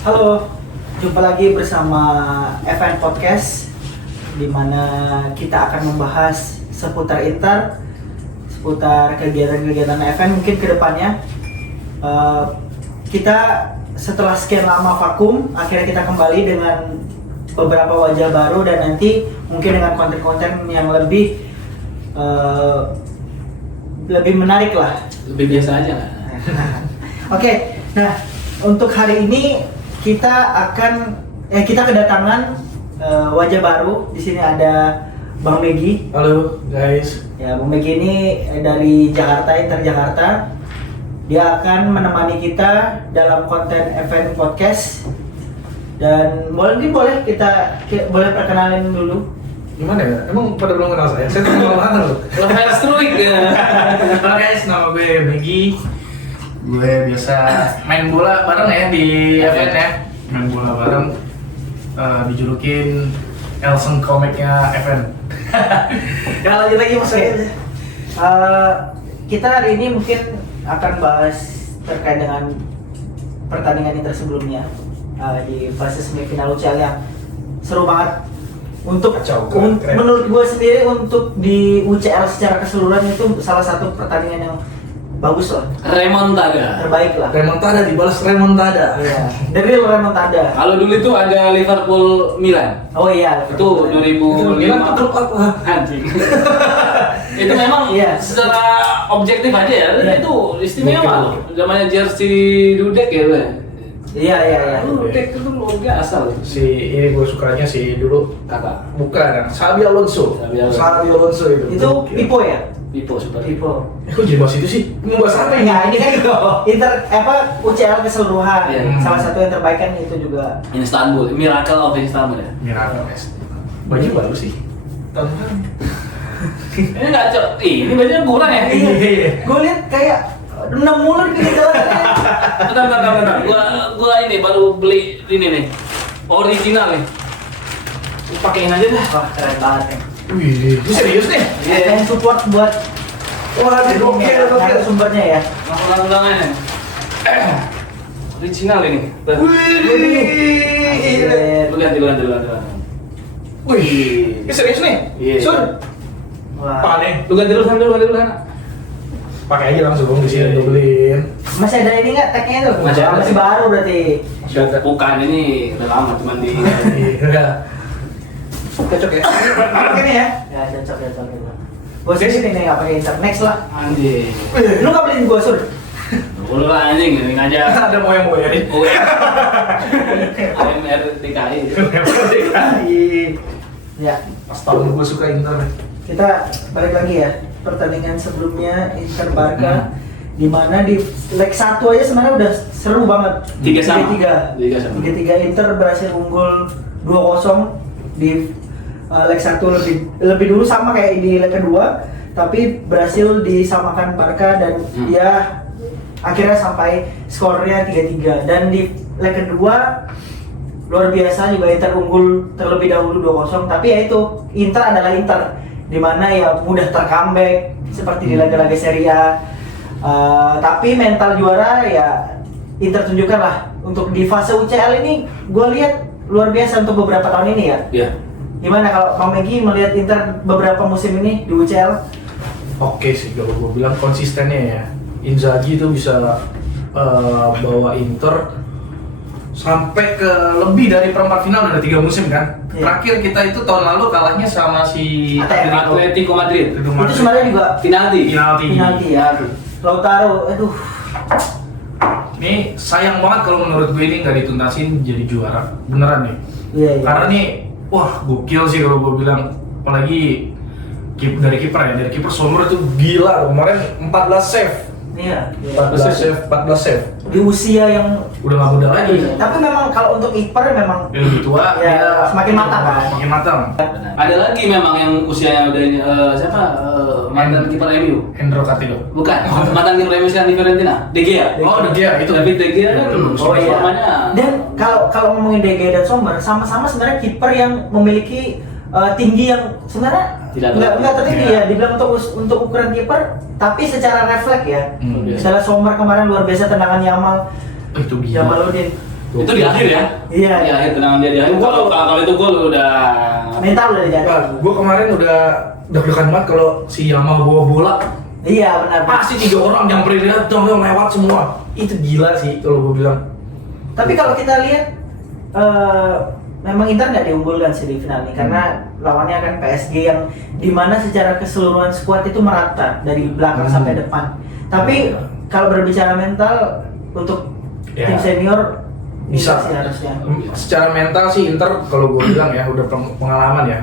Halo, jumpa lagi bersama FN Podcast, di mana kita akan membahas seputar Inter, seputar kegiatan-kegiatan FN mungkin ke depannya. Kita setelah sekian lama vakum, akhirnya kita kembali dengan beberapa wajah baru dan nanti mungkin dengan konten-konten yang lebih menarik lah. Lebih biasa aja. Oke, nah untuk hari ini kita kedatangan wajah baru. Di sini ada Bang Megi. Halo guys. Ya, Bang Megi ini dari Jakarta, Inter Jakarta. Dia akan menemani kita dalam konten event podcast. Dan boleh kita boleh perkenalin dulu. Gimana ya? Emang pada belum kenal saya? Saya tuh kenal mana loh? Level Struik ya. Halo guys, nama gue Megi. Gue biasa main bola bareng ya di event ya. Main bola bareng, dijulukin Elson komiknya event. Ya lanjut lagi Mas. Kita hari ini mungkin akan bahas terkait dengan pertandingan Inter sebelumnya di fase semifinal UCL yang seru banget. Keren. Menurut gue sendiri untuk di UCL secara keseluruhan itu salah satu pertandingan yang bagus lah, Remontada. terbaik lah. Remontada dibalas remontada. Iya, dari remontada. Kalau dulu itu ada Liverpool Milan. Oh iya, Itu 2005. Milan tuh klub apa? Anjing. Itu memang Iya. secara objektif aja ya. Iya. Itu istimewa Oke. loh. Zamannya jersey Dudek ya, Bang. Iya. Dudek itu luar biasa loh. Si ini gue sukanya si dulu Kakak. bukan Xabi Alonso. Xabi Alonso itu. Itu Pipo ya? Pipo super. Pipo. Kok jadi bahas itu sih? Mau bahas apa ini? Enggak, ini kan Inter UCL keseluruhan. Iya. Salah satu yang terbaik kan itu juga. Istanbul, Miracle of Istanbul ya. Miracle guys. Baju baru sih. Tahun-tahun. Ini nggak cok. Ini bajunya kurang ya. Iya. Gue lihat kayak 6 mulu di pinggir jalan. Bentar. Gua ini baru beli ini nih. Original nih. Pakein aja dah. Wah, keren banget ya. Wih, ini serius nih? Yang support buat Wah, gokil. sumbernya ya. Langsung aja. Original ini. Wih, Lu ganti. wih, ini serius nih? Iya. Sur, Wah. apa nih? Lu ganti dulu sana. Pakai aja langsung di sini Iya. tuh beliin. Masih ada ini nggak tagnya tuh? Masih ada. Masih baru berarti. Bukan ini udah lama cuman di Iya. Cocok ya? Ini ya? Ya cocok. Gue sih ini nggak pakai Inter. Next lah. anjing. Lu nggak beliin gue Sur? Lu lah anjing ini aja. Ada moyang-moyang nih. Oh ya. AMR DKI. Ya. Pas tahun gue suka Inter. Kita balik lagi ya, pertandingan sebelumnya Inter Barca, di mana di leg 1 aja sebenarnya udah seru banget. 3-3. 3-3 Inter berhasil unggul 2-0 di leg 1 lebih dulu sama kayak di leg kedua, tapi berhasil disamakan Barca dan dia akhirnya sampai skornya 3-3. Dan di leg kedua luar biasa juga Inter unggul terlebih dahulu 2-0, tapi ya itu Inter adalah Inter, dimana ya mudah tercomeback seperti di laga-laga Serie A. Tapi mental juara ya Inter tunjukkan lah. Untuk di fase UCL ini gue lihat luar biasa untuk beberapa tahun ini ya. Iya. Gimana kalau Bang Megi melihat Inter beberapa musim ini di UCL? Oke sih, kalau gue bilang konsistennya ya. Inzaghi itu bisa bawa Inter sampai ke lebih dari perempat final, udah 3 musim kan. Iya. Terakhir kita itu tahun lalu kalahnya sama si Atletico Madrid. Itu sebenarnya juga Penalti. penalti ya. Lautaro, aduh. Ini sayang banget kalau menurut gue ini nggak dituntasin jadi juara beneran nih. Iya. Karena nih, wah gokil sih kalau gue bilang. Apalagi dari kiper Sommer itu gila loh. Kemarin 14 save. Iya. 14 save. Di usia yang Udah nggak muda lagi. tapi memang kalau untuk kiper memang Dia lebih tua, Ya, dia semakin matang kan? Semakin matang. Ada lagi memang yang usianya udah siapa? Mantan kiper MU. Hendro Cartillo. Bukan, mantan kiper MU sekarang di Fiorentina. De Gea. Oh, De Gea itu. David De Gea kan Itu. Oh iya. namanya. Dan kalau ngomongin De Gea dan Sommer sama-sama sebenarnya kiper yang memiliki tinggi yang sebenarnya Tidak nggak tertinggi Iya. ya, dibilang untuk ukuran kiper, tapi secara refleks ya. Hmm. Misalnya Sommer kemarin luar biasa tendangan Yamal Itu gila. Jamaludin. Itu di akhir ya? Iya. Di akhir tendangan dia di akhir. Kalau itu gol udah Mental udah dijaga. Nah, gue kemarin udah deg-degan banget kalau si Yamal bawa bola. Iya benar. Pasti 3 orang nyamperin dia, dong lewat semua. Itu gila sih kalau gue bilang. Tapi kalau kita lihat memang Inter nggak diunggulkan sih di final ini karena lawannya kan PSG yang dimana secara keseluruhan skuad itu merata dari belakang sampai depan. Tapi kalau berbicara mental untuk tim senior bisa sih harusnya. Secara mental sih Inter kalau gue bilang ya udah pengalaman ya.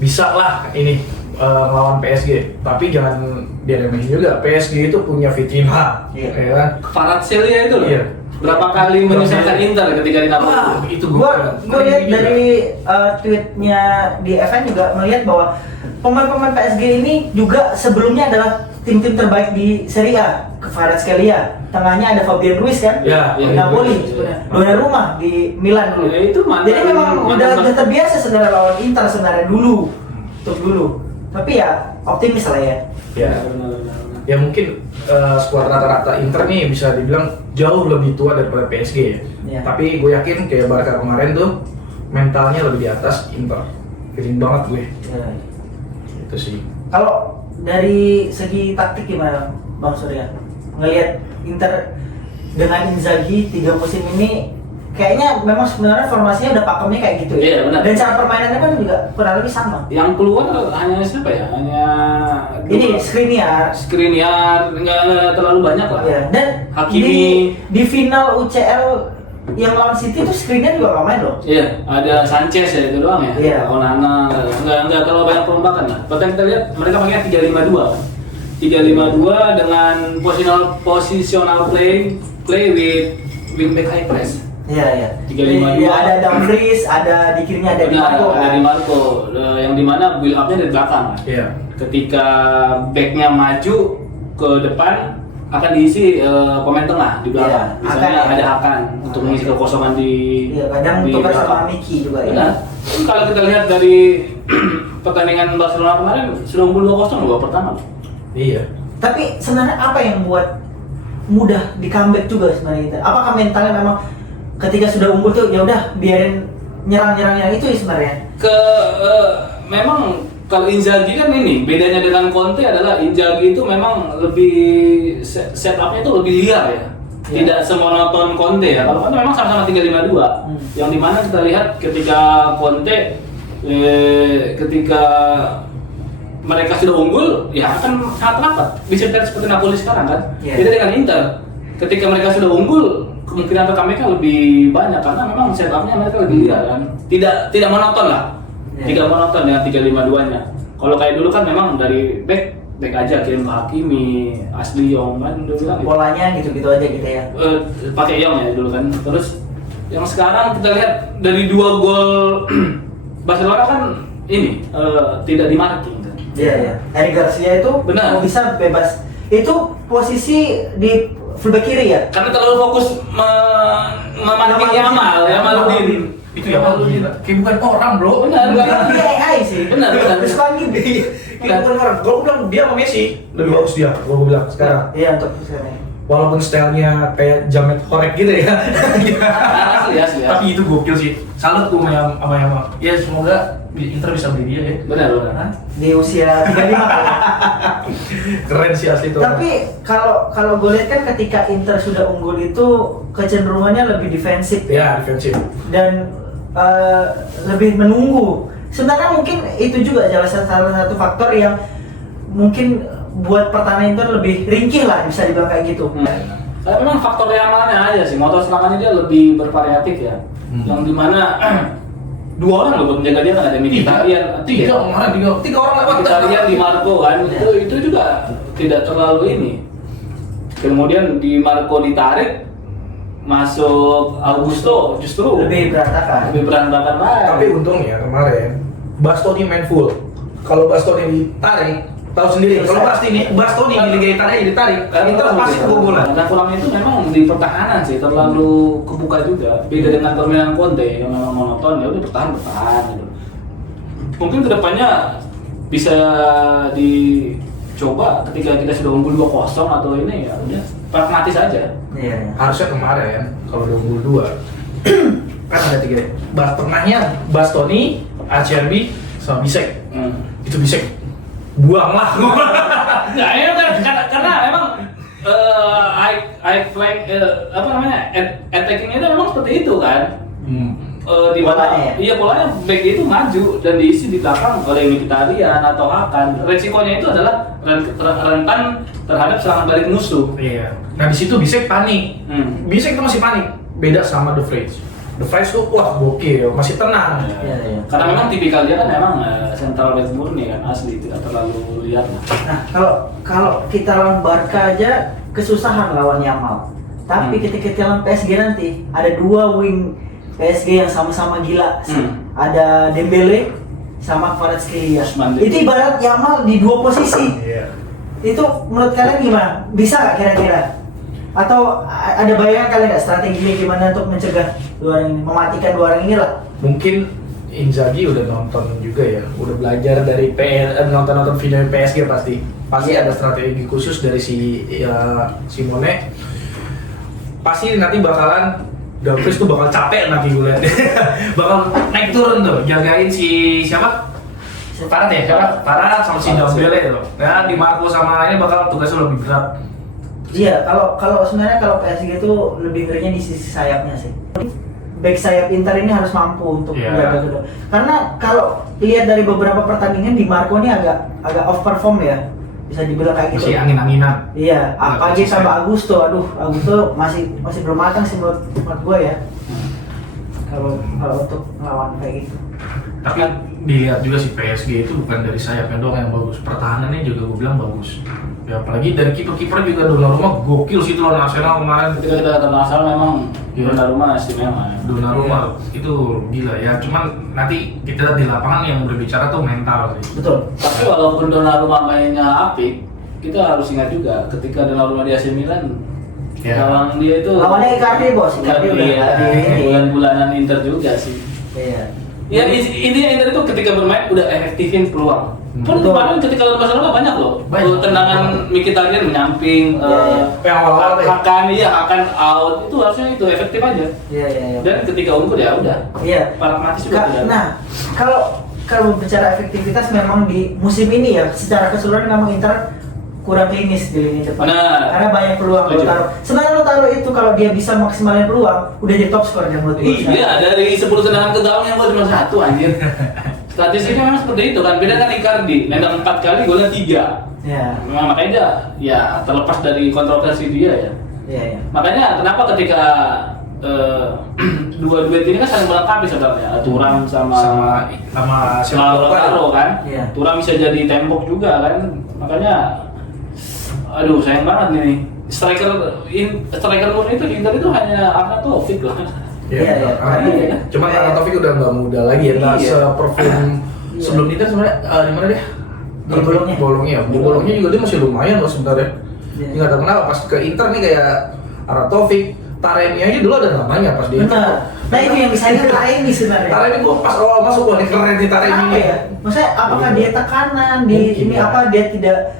Bisa lah ini melawan PSG. Tapi jangan diremehin juga. PSG itu punya Vitinha, Iya. ya kan? Kvaratskhelia itu loh. Iya. Berapa kali menyusahkan Inter ketika di Napoli. Itu Gua lihat dari tweetnya di FN juga melihat bahwa pemain-pemain PSG ini juga sebelumnya adalah tim-tim terbaik di Serie A. Kvaratskhelia, tengahnya ada Fabian Ruiz kan, Ya, di iya, Napoli, iya. Donnarumma di Milan dulu. Ya, itu mantan- Jadi memang mantan- udah terbiasa sebenarnya lawan Inter sebenarnya dulu, untuk dulu. Tapi ya optimis lah ya. Ya. Ya mungkin skuad rata-rata Inter nih bisa dibilang jauh lebih tua daripada PSG ya. Iya. Tapi gue yakin kayak Barca kemarin tuh mentalnya lebih di atas Inter. Feeling banget gue. Ya. Itu sih. Kalau dari segi taktik gimana Bang Surya? Ngelihat Inter dengan Inzaghi 3 musim ini kayaknya memang sebenarnya formasinya udah pakemnya kayak gitu ya. Iya, benar. Dan cara permainannya kan juga kurang lebih sama. Yang keluar hanya siapa ya? Hanya Ini Skriniar. Skriniar, nggak terlalu banyak lah. Ya. Dan Hakimi. di final UCL yang lawan City itu Skriniar juga nggak main loh. Iya, ada Sanchez ya itu doang ya. Iya. Onana, nggak terlalu banyak perombakan lah. Bahkan kita lihat mereka pakai 3-5-2. 3-5-2 dengan positional play with wingback high press. Iya, iya. 3-5-2. Iya, ada Dumfries, ada di kirinya ada Di Marco. Ada kan? Di Marco, yang dimana build up-nya dari belakang. Iya. Ketika backnya maju ke depan akan diisi pemain tengah di belakang. Iya, Misalnya Hakan, ada ya. Hakan untuk mengisi kekosongan di Iya, kadang di tukar belakang. sama Miki juga ya. Benar. Kalau kita lihat dari pertandingan Barcelona kemarin sudah unggul 2-0 babak pertama. Iya. Tapi sebenarnya apa yang buat mudah di comeback juga sebenarnya Inter? Apakah mentalnya memang ketika sudah unggul tuh ya udah biarin nyerang itu ya sebenarnya? Memang kalau Inzaghi kan ini bedanya dengan Conte adalah Inzaghi itu memang lebih setupnya itu lebih liar ya. Tidak semonoton Conte ya. Kalau Conte memang sama-sama 3-5-2. Yang dimana kita lihat ketika Conte ketika mereka sudah unggul, ya akan sangat rapat. Bisa terlihat seperti Napoli sekarang kan. Iya. Beda dengan Inter. Ketika mereka sudah unggul, kemungkinan untuk mereka lebih banyak karena memang setupnya mereka lebih liar kan. Tidak monoton lah. Iya. Tidak monoton dengan 3-5-2-nya. Kalau kayak dulu kan memang dari back aja kirim ke Hakimi, Ashley Young kan dulu kan. Polanya gitu-gitu aja gitu ya. Pakai Young ya dulu kan. Terus yang sekarang kita lihat dari 2 gol Barcelona kan ini tidak di-marking. Iya, iya. Eric Garcia itu Benar. mau bisa bebas. Itu posisi di fullback kiri ya? Karena terlalu fokus memarking Yamaludin. Itu ya gila. Kayak bukan orang, Bro. Benar, Dia AI sih. Benar. Terus lagi Kayak bukan orang. Kalau bilang dia sama Messi lebih bagus dia. Gua bilang sekarang. Iya untuk sekarang. Walaupun stylenya kayak Jamet Horek gitu ya. Asli. Tapi itu gokil sih. Salut gue sama Yamal. Ya semoga Inter bisa beli dia ya. Benar. Di usia 35 kan. Keren sih asli tuh. Tapi kalau gue lihat kan ketika Inter sudah unggul itu kecenderungannya lebih defensif Ya defensif. dan lebih menunggu. Sebenarnya mungkin itu juga salah satu faktor yang mungkin buat pertahanan Inter lebih ringkih lah bisa dibilang kayak gitu. Saya memang faktor Yamalnya aja sih, motor serangannya dia lebih bervariatif ya. Yang dimana 2 orang loh buat menjaga dia kan ada Mkhitaryan, tiga orang lewat. Mkhitaryan Di Marco kan, itu juga tidak terlalu ini. Kemudian Di Marco ditarik, masuk Augusto justru Lebih berantakan. banget. Tapi untungnya kemarin Bastoni main full. Kalau Bastoni ditarik, tahu sendiri. Kalau Bastoni di Liga Italia ditarik, Inter pasti kebobolan. Nah kurang itu memang di pertahanan sih terlalu kebuka juga. Beda dengan permainan Conte yang memang monoton, ya udah bertahan gitu. Mungkin kedepannya bisa dicoba ketika kita sudah unggul 2-0 atau ini ya udah pragmatis aja. Iya. Harusnya kemarin kalau udah unggul 2 kan ada 3 ya. Bas tengahnya Bastoni, Acerbi, sama Bisek. Itu Bisek buanglah. Ya itu kan karena emang high flank attacking itu memang seperti itu kan. Di mana Polanya ya? iya polanya back itu maju dan diisi di belakang oleh Mkhitaryan atau Hakan. Resikonya itu adalah rentan terhadap serangan balik musuh. Iya. Nah di situ Bisek panik. Bisek itu masih panik. Beda sama The Vrij. The Vrij tuh wah gokil, masih tenang. Iya. Karena memang tipikal dia kan memang central back murni kan, asli tidak terlalu lihat lah. Nah, kalau kita lawan Barca aja kesusahan lawan Yamal. Tapi ketika kita lawan PSG nanti ada 2 wing PSG yang sama-sama gila. Ada Dembele sama Kvaratskhelia. Itu ibarat Yamal di 2 posisi. Iya. Itu menurut kalian gimana? Bisa nggak kira-kira? Atau ada bayangan kalian nggak strateginya gimana untuk mencegah 2 orang ini, mematikan 2 orang ini lah? Mungkin Inzaghi udah nonton juga ya, udah belajar dari nonton video PSG pasti ada strategi khusus dari si Simone. Pasti nanti bakalan Dumfries tuh bakal capek nanti gue lihat. Bakal naik turun tuh, jagain si siapa? Farad ya, siapa? Farad sama si Dembele tuh. Ya di Marco sama ini bakal tugasnya lebih berat. Iya, kalau sebenarnya kalau PSG itu lebih ngerinya di sisi sayapnya sih. Back sayap Inter ini harus mampu untuk menjaga kedua. Karena kalau lihat dari beberapa pertandingan di Marco ini agak off perform ya. Bisa dibilang kayak gitu. Masih angin-anginan. Iya, apalagi sama Augusto. Augusto masih belum matang sih menurut gue ya. Kalau untuk melawan kayak gitu. Tapi dilihat juga si PSG itu bukan dari sayapnya doang yang bagus, pertahanannya juga gue bilang bagus. Ya apalagi dari kiper juga Donnarumma gokil sih itu lawan Arsenal kemarin. Ketika kita kata Arsenal memang Donnarumma istimewa. Donnarumma itu gila ya. Cuman nanti kita lihat di lapangan yang berbicara tuh mental sih. Betul. Tapi walaupun Donnarumma mainnya apik, kita harus ingat juga ketika Donnarumma di AC Milan, lawan dia itu lawannya Icardi bos. Icardi udah di bulan-bulanan Inter juga sih. Iya. Ya intinya Inter itu ketika bermain udah efektifin peluang. Pun kemarin ketika lawan Barcelona banyak loh. Tendangan Mkhitaryan menyamping, Hakan out itu harusnya itu efektif aja. Iya. Dan ketika unggul ya udah. Iya. Pragmatis juga. Nah, kalau bicara efektivitas memang di musim ini ya secara keseluruhan memang Inter kurang klinis di lini depan. Karena banyak peluang lo taruh. Sebenarnya lo taruh itu kalau dia bisa maksimalin peluang, udah jadi top skor yang menurut gue. Iya, dari 10 tendangan ke gawang yang gol cuma 1 anjir. Statistiknya memang seperti itu kan, beda kan Icardi, nendang 4 kali golnya 3. Iya. Memang makanya dia, ya terlepas dari kontroversi dia ya. Iya. Makanya kenapa ketika dua duet ini kan saling melengkapi sebenarnya, Thuram sama Lautaro kan. Iya. Thuram bisa jadi tembok juga kan, makanya aduh sayang banget nih striker murni itu Inter itu hanya Arnautovic loh. Iya. Cuman Arnautovic udah nggak muda lagi ya, nggak se-perform sebelum Inter sebenarnya. Di mana deh? Di Bologna. Bologna juga dia masih lumayan loh sebenarnya. Nggak tahu kenapa pas ke Inter nih kayak Arnautovic, Taremi aja dulu ada namanya pas dia. Benar. Nah itu yang disayangkan Taremi sebenarnya. Taremi gua pas awal masuk gua nih keren di Taremi ini. Ya? Maksudnya apakah dia tekanan di ini apa dia tidak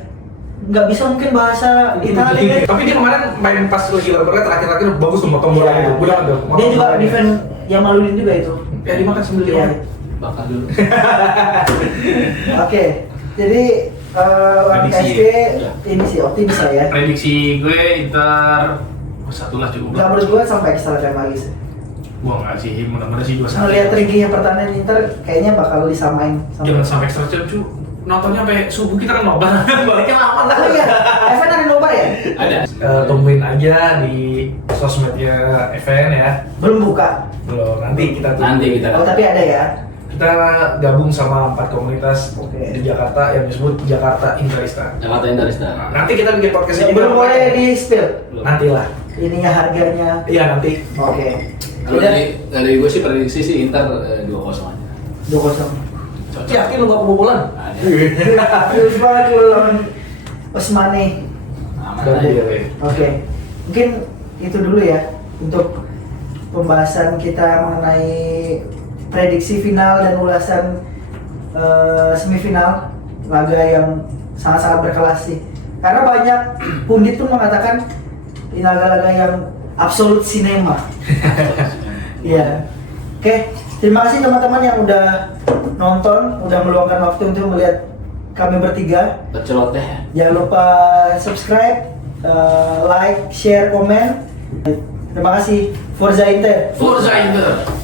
nggak bisa mungkin bahasa Italia. Tapi dia kemarin main pas lagi Barca terakhir bagus tuh motong bola itu. Udah ada. Dia juga defend yang Maludin juga itu. Ya dimakan sendiri. Bakal dulu. Oke. Jadi PSG ini sih optimis lah ya. Prediksi gue Inter 1 lah cukup. Nggak menurut gue sampai extra time lagi sih. Gua nggak sih, mudah-mudahan sih 2-1. Melihat tingginya pertahanan Inter kayaknya bakal disamain. Jangan sampai extra time cu. Nontonnya sampai subuh kita kan nobar. Baliknya lama dah. Oh iya, Evan ada nobar ya? Ada. Tungguin aja di sosmednya Evan ya. Belum buka. Belum, nanti kita tunggu. Nanti kita. Oh tapi ada ya. Kita gabung sama 4 komunitas Oke. di Jakarta yang disebut Jakarta Interista. Jakarta Interista. Nanti kita bikin podcast ini Belum boleh di spill. nantilah. Ininya harganya. Iya nanti. Oke. Kalau dari gue sih prediksi sih Inter 2-0 aja. 2-0. Yakin lu gak kebobolan? Terus banget lu lawan Osmane. Aman Dan aja. dia, Oke. Mungkin itu dulu ya untuk pembahasan kita mengenai prediksi final dan ulasan semifinal laga yang sangat-sangat berkelas sih. Karena banyak pundit pun mengatakan ini laga-laga yang absolut sinema. Iya. Oke, terima kasih teman-teman yang udah nonton, udah meluangkan waktu untuk melihat kami bertiga. Berceloteh. Jangan lupa subscribe, like, share, komen. Terima kasih. Forza Inter. Forza Inter.